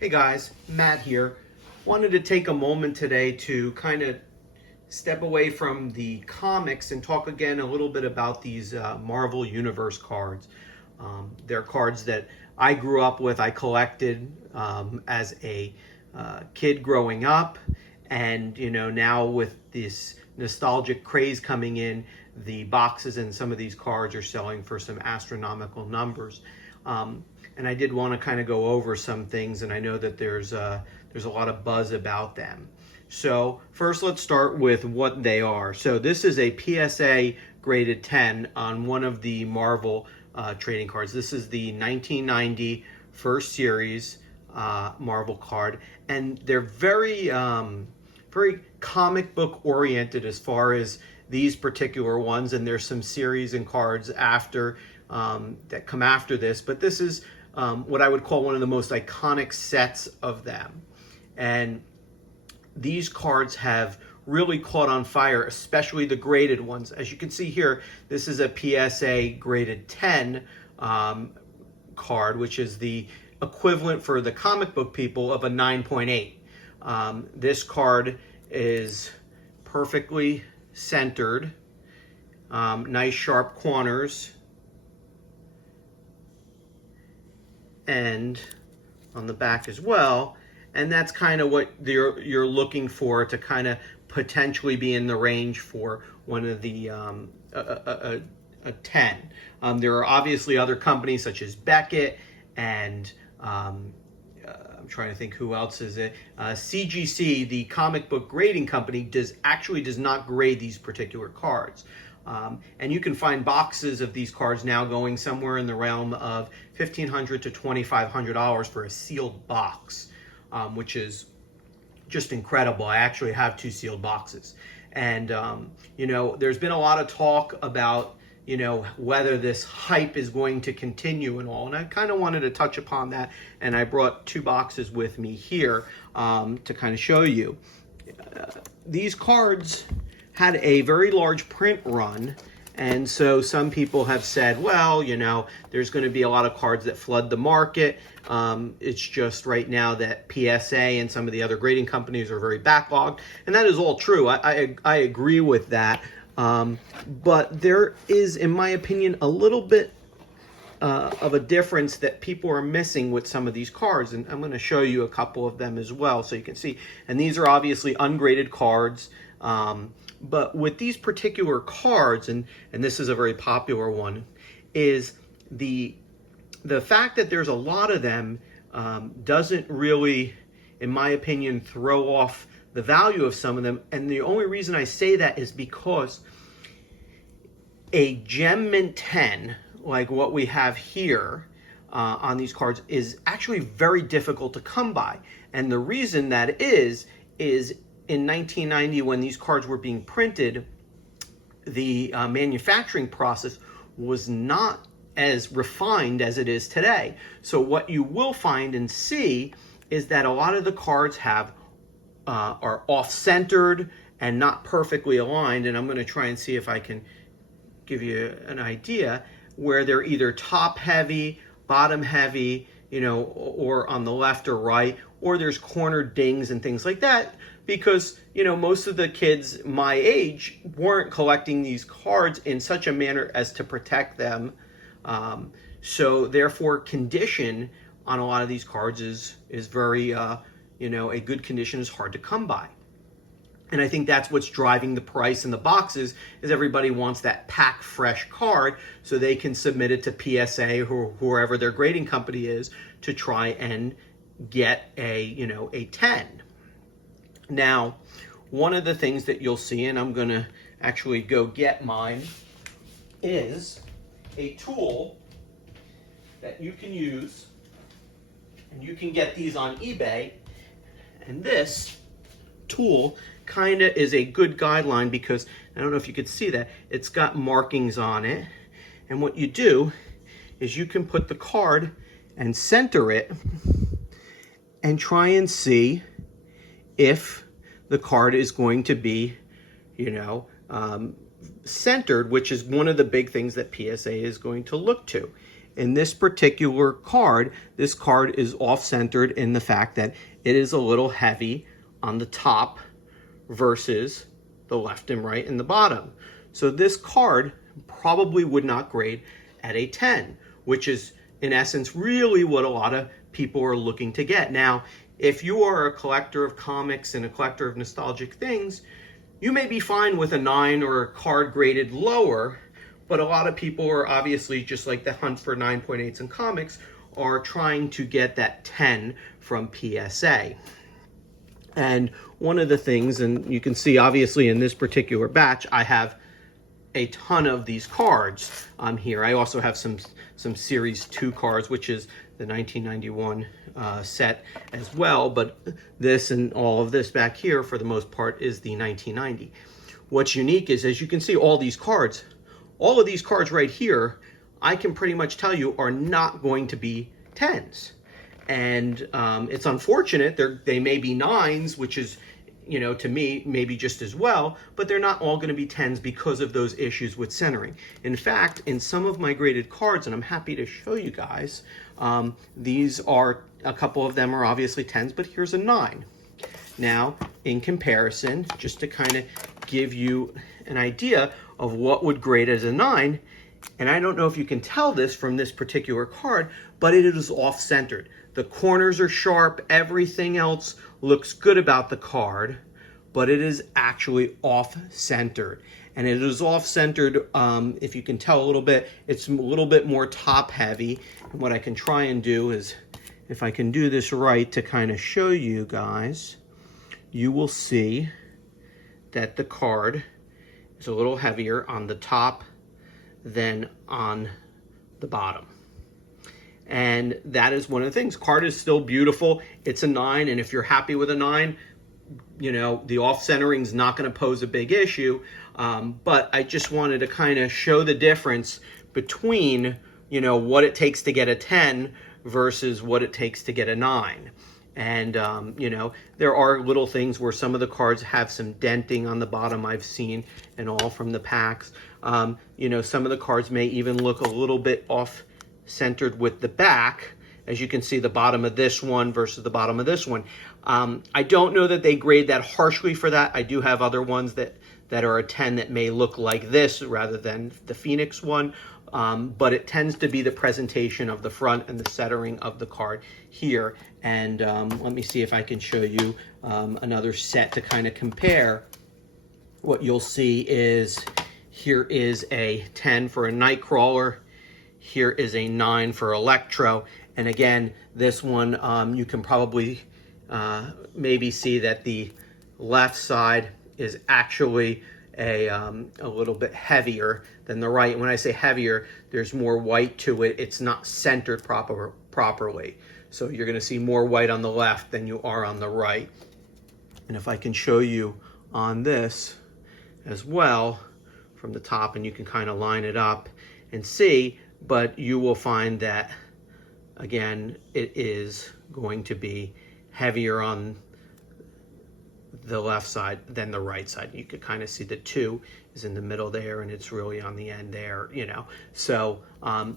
Hey guys, Matt here. Wanted to take a moment today to kind of step away from the comics and talk again a little bit about these Marvel Universe cards. They're cards that I grew up with, I collected as a kid growing up, and now with this nostalgic craze coming in, the boxes and some of these cards are selling for some astronomical numbers. And I did want to kind of go over some things, and I know that there's a lot of buzz about them. So first, let's start with what they are. So this is a PSA graded 10 on one of the Marvel trading cards. This is the 1990 First Series Marvel card, and they're very comic book oriented as far as these particular ones. And there's some series and cards after that come after this, but this is what I would call one of the most iconic sets of them. And these cards have really caught on fire, especially the graded ones. As you can see here, this is a PSA graded 10 card, which is the equivalent for the comic book people of a 9.8. This card is perfectly centered, nice sharp corners, and on the back as well. And that's kind of what you're looking for to kind of potentially be in the range for one of the a 10. There are obviously other companies such as Beckett and I'm trying to think who else is it. CGC, the comic book grading company, does not grade these particular cards. And you can find boxes of these cards now going somewhere in the realm of $1,500 to $2,500 for a sealed box, which is just incredible. I actually have 2 sealed boxes. And, there's been a lot of talk about, whether this hype is going to continue and all. And I kind of wanted to touch upon that. And I brought 2 boxes with me here to kind of show you. These cards had a very large print run, and so some people have said, well, there's going to be a lot of cards that flood the market. It's just right now that PSA and some of the other grading companies are very backlogged, and that is all true. I agree with that, but there is, in my opinion, a little bit of a difference that people are missing with some of these cards, and I'm going to show you a couple of them as well so you can see. And these are obviously ungraded cards. But with these particular cards, and this is a very popular one, is the fact that there's a lot of them doesn't really, in my opinion, throw off the value of some of them. And the only reason I say that is because a Gem Mint 10, like what we have here on these cards, is actually very difficult to come by. And the reason that is in 1990, when these cards were being printed, the manufacturing process was not as refined as it is today. So what you will find and see is that a lot of the cards are off-centered and not perfectly aligned. And I'm going to try and see if I can give you an idea where they're either top-heavy, bottom-heavy, or on the left or right, or there's corner dings and things like that. Because, most of the kids my age weren't collecting these cards in such a manner as to protect them. So therefore, condition on a lot of these cards is very, a good condition is hard to come by. And I think that's what's driving the price in the boxes, is everybody wants that pack fresh card so they can submit it to PSA or whoever their grading company is to try and get a 10. Now, one of the things that you'll see, and I'm going to actually go get mine, is a tool that you can use, and you can get these on eBay. And this tool kind of is a good guideline because, I don't know if you could see that, it's got markings on it. And what you do is you can put the card and center it and try and see if the card is going to be, centered, which is one of the big things that PSA is going to look to. in this particular card, this card is off-centered in the fact that it is a little heavy on the top versus the left and right and the bottom. So this card probably would not grade at a 10, which is in essence really what a lot of people are looking to get. Now, if you are a collector of comics and a collector of nostalgic things, you may be fine with a 9 or a card graded lower, but a lot of people are obviously, just like the hunt for 9.8s in comics, are trying to get that 10 from PSA. And one of the things, and you can see obviously in this particular batch, I have a ton of these cards here. I also have some Series 2 cards, which is the 1991 set as well, but this and all of this back here, for the most part, is the 1990. What's unique is, as you can see, all of these cards right here, I can pretty much tell you are not going to be 10s. And it's unfortunate. They may be 9s, which is, you know, to me, maybe just as well, but they're not all going to be 10s because of those issues with centering. In fact, in some of my graded cards, and I'm happy to show you guys, these are, a couple of them are obviously 10s, but here's a 9. Now, in comparison, just to kind of give you an idea of what would grade as a 9, and I don't know if you can tell this from this particular card, but it is off-centered. The corners are sharp, everything else looks good about the card, but it is actually off-centered. And it is off-centered, if you can tell a little bit, it's a little bit more top-heavy. And what I can try and do is, if I can do this right to kind of show you guys, you will see that the card is a little heavier on the top than on the bottom. And that is one of the things. Card is still beautiful. It's a 9, and if you're happy with a 9, you know, the off-centering is not going to pose a big issue. But I just wanted to kind of show the difference between, you know, what it takes to get a 10 versus what it takes to get a 9. And, you know, there are little things where some of the cards have some denting on the bottom I've seen, and all from the packs. You know, some of the cards may even look a little bit off-centered with the back. As you can see, the bottom of this one versus the bottom of this one. I don't know that they grade that harshly for that. I do have other ones that are a 10 that may look like this rather than the Phoenix one. But it tends to be the presentation of the front and the centering of the card here. And let me see if I can show you another set to kind of compare. What you'll see is, here is a 10 for a Nightcrawler. Here is a 9 for Electro. And again, this one, you can probably maybe see that the left side is actually a little bit heavier than the right. When I say heavier, there's more white to it. It's not centered properly. So you're going to see more white on the left than you are on the right. And if I can show you on this as well from the top, and you can kind of line it up and see, but you will find that, again, it is going to be heavier on the left side than the right side. You could kind of see the 2 is in the middle there, and it's really on the end there, you know. So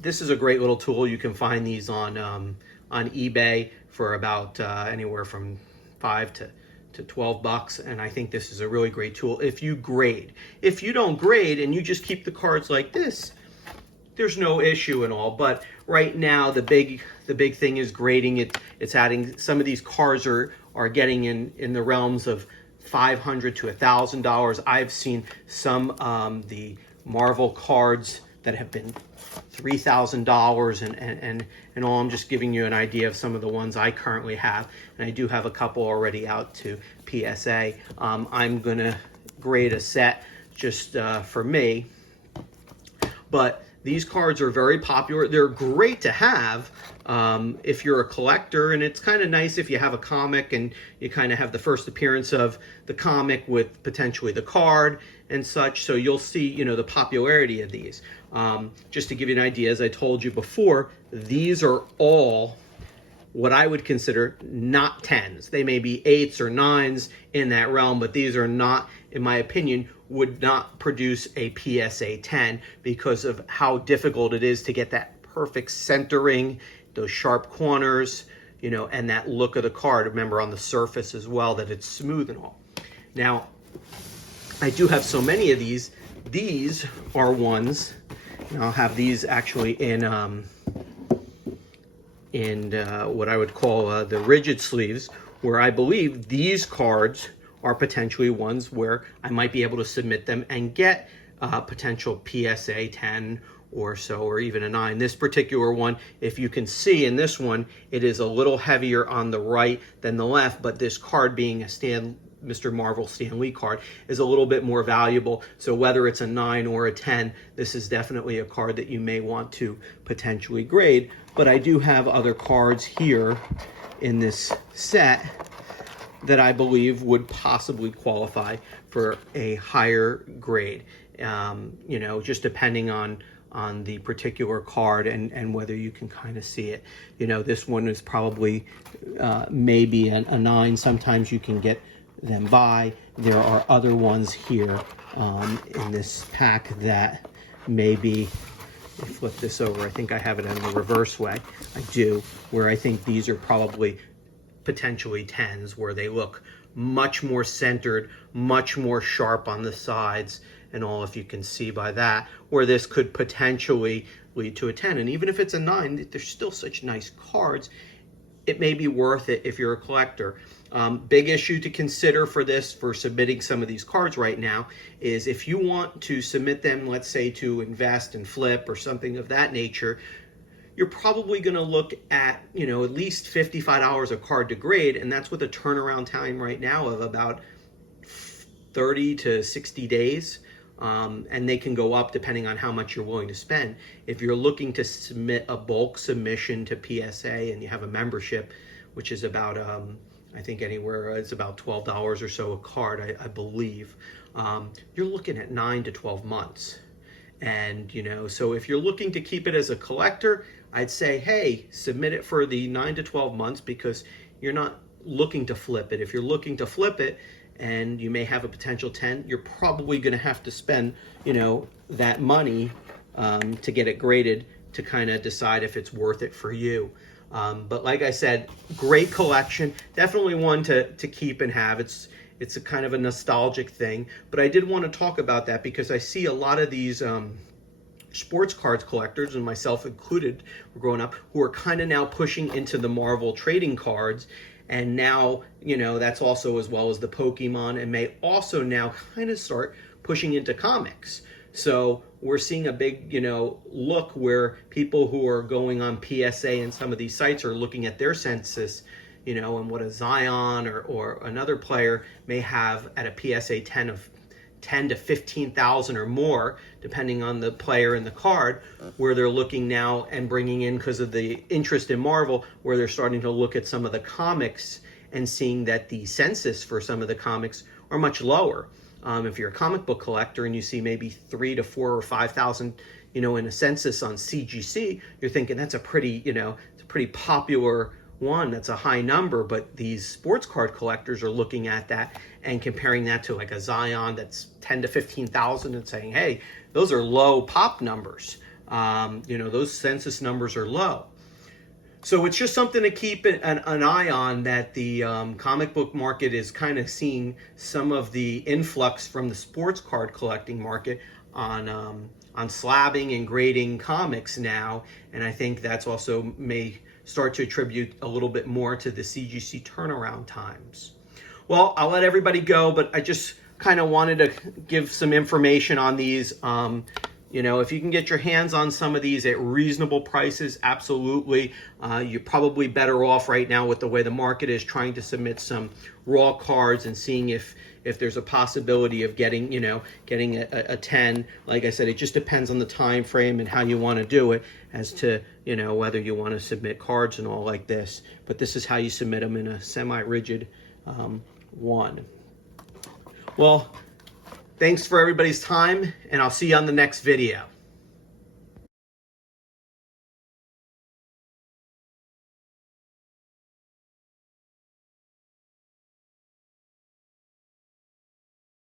this is a great little tool. You can find these on eBay for about anywhere from $5 to $12, and I think this is a really great tool if you grade. If you don't grade and you just keep the cards like this, there's no issue and all. But right now, the big thing is grading. It's adding, some of these cards are getting in the realms of $500 to $1,000. I've seen some the Marvel cards that have been $3,000 and all. I'm just giving you an idea of some of the ones I currently have, and I do have a couple already out to PSA. I'm gonna grade a set just for me, but these cards are very popular. They're great to have if you're a collector, and it's kind of nice if you have a comic and you kind of have the first appearance of the comic with potentially the card and such. So you'll see, you know, the popularity of these. Just to give you an idea, as I told you before, these are all what I would consider not 10s. They may be 8s or 9s in that realm, but these are not, in my opinion, would not produce a PSA 10 because of how difficult it is to get that perfect centering, those sharp corners, you know, and that look of the card. Remember on the surface as well that it's smooth and all. Now, I do have so many of these. These are ones, and I'll have these actually in what I would call the rigid sleeves, where I believe these cards are potentially ones where I might be able to submit them and get potential PSA 10 or so, or even a 9. This particular one, if you can see in this one, it is a little heavier on the right than the left, but this card being a Mr. Marvel Stan Lee card is a little bit more valuable. So whether it's a 9 or a 10, this is definitely a card that you may want to potentially grade. But I do have other cards here in this set that I believe would possibly qualify for a higher grade. You know, just depending on the particular card and whether you can kind of see it. You know, this one is probably maybe a 9. Sometimes you can get them by. There are other ones here in this pack that maybe, let me flip this over, I think I have it in the reverse way. I do, where I think these are probably potentially 10s, where they look much more centered, much more sharp on the sides and all, if you can see by that, where this could potentially lead to a 10. And even if it's a 9, they're still such nice cards. It may be worth it if you're a collector. Big issue to consider for this, for submitting some of these cards right now, is if you want to submit them, let's say to invest and flip or something of that nature, you're probably going to look at, you know, at least $55 a card to grade, and that's with a turnaround time right now of about 30 to 60 days. And they can go up depending on how much you're willing to spend. If you're looking to submit a bulk submission to PSA and you have a membership, which is about, I think anywhere, it's about $12 or so a card, I believe, you're looking at 9 to 12 months. And, you know, so if you're looking to keep it as a collector, I'd say, hey, submit it for the 9 to 12 months because you're not looking to flip it. If you're looking to flip it, and you may have a potential 10, you're probably going to have to spend, you know, that money to get it graded to kind of decide if it's worth it for you. But like I said, great collection, definitely one to keep and have. It's a kind of a nostalgic thing, but I did want to talk about that because I see a lot of these sports cards collectors, and myself included, growing up, who are kind of now pushing into the Marvel trading cards. And now, you know, that's also as well as the Pokemon, and may also now kind of start pushing into comics. So we're seeing a big, you know, look where people who are going on PSA and some of these sites are looking at their census, you know, and what a Zion or another player may have at a PSA 10 of 10 to 15,000 or more, depending on the player and the card, where they're looking now and bringing in, because of the interest in Marvel, where they're starting to look at some of the comics and seeing that the census for some of the comics are much lower. If you're a comic book collector and you see maybe 3 to 4 or 5,000, you know, in a census on CGC, you're thinking that's a pretty, you know, it's a pretty popular one, that's a high number. But these sports card collectors are looking at that and comparing that to like a Zion that's 10 to 15,000 and saying, hey, those are low pop numbers. You know, those census numbers are low. So it's just something to keep an eye on, that the comic book market is kind of seeing some of the influx from the sports card collecting market on slabbing and grading comics now. And I think that's also may start to attribute a little bit more to the CGC turnaround times. Well, I'll let everybody go, but I just kind of wanted to give some information on these. You know, if you can get your hands on some of these at reasonable prices, absolutely. You're probably better off right now with the way the market is, trying to submit some raw cards and seeing if there's a possibility of getting, you know, getting a 10. Like I said, it just depends on the time frame and how you want to do it as to, you know, whether you want to submit cards and all like this. But this is how you submit them in a semi-rigid one. Well, thanks for everybody's time, and I'll see you on the next video.